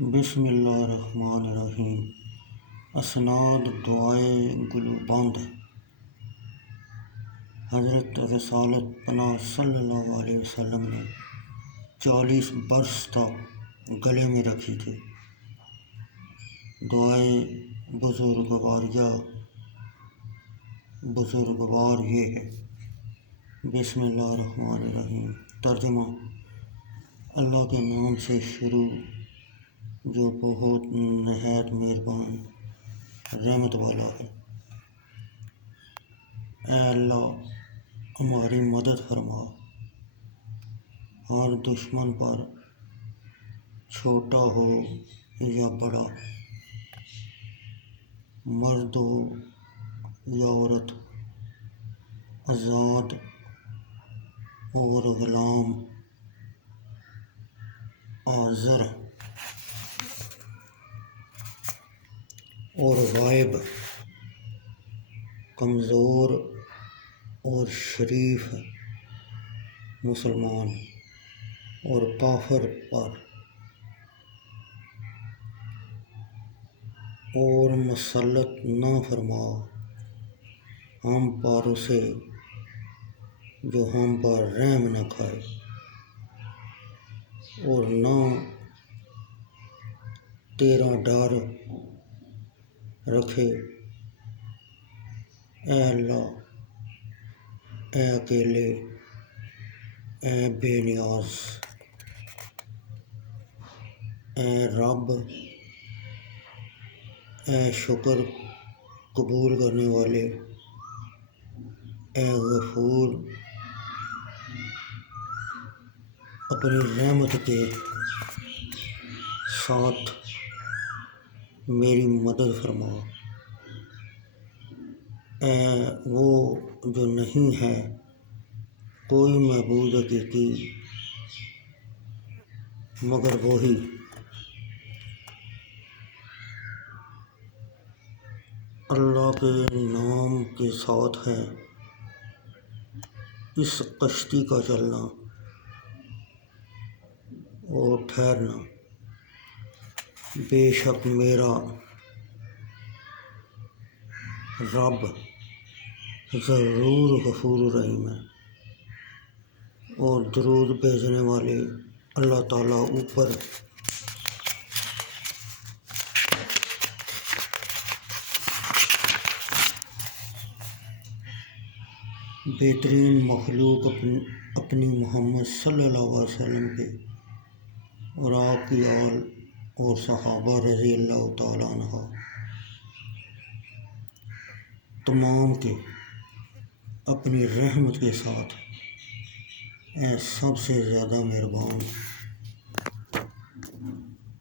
بسم اللہ الرحمن الرحیم۔ اسناد دعائے گلوبند۔ حضرت رسالت پناہ صلی اللہ علیہ وسلم نے 40 برس تک گلے میں رکھی تھی۔ دعائے بزرگوار یہ ہے۔ بسم اللہ الرحمن الرحیم۔ ترجمہ: اللہ کے نام سے شروع جو بہت نہایت مہربان رحمت والا ہے۔ اے اللہ، ہماری مدد فرما، ہر دشمن پر، چھوٹا ہو یا بڑا، مرد ہو یا عورت، آزاد اور غلام، حاضر اور غائب، کمزور اور شریف، مسلمان اور کافر پر، اور مسلط نہ فرما ہم پر اسے جو ہم پر رحم نہ کھائے، اور نہ تیرا ڈر رکھے۔ اے اللہ، اے اکیلے، اے بے نیاز، اے رب، اے شکر قبول کرنے والے، اے غفور، اپنی رحمت کے ساتھ میری مدد فرما۔ اے وہ جو نہیں ہے کوئی معبود حقیقی مگر وہی، اللہ کے نام کے ساتھ ہے اس کشتی کا چلنا اور ٹھہرنا۔ بے شک میرا رب ضرور غفور رحیم ہے۔ اور درود بھیجنے والے اللہ تعالیٰ اوپر بہترین مخلوق اپنی محمد صلی اللہ علیہ وسلم پہ اور آپ کی آل اور صحابہ رضی اللہ تعالیٰ عنہ تمام کے اپنی رحمت کے ساتھ، اے سب سے زیادہ مہربان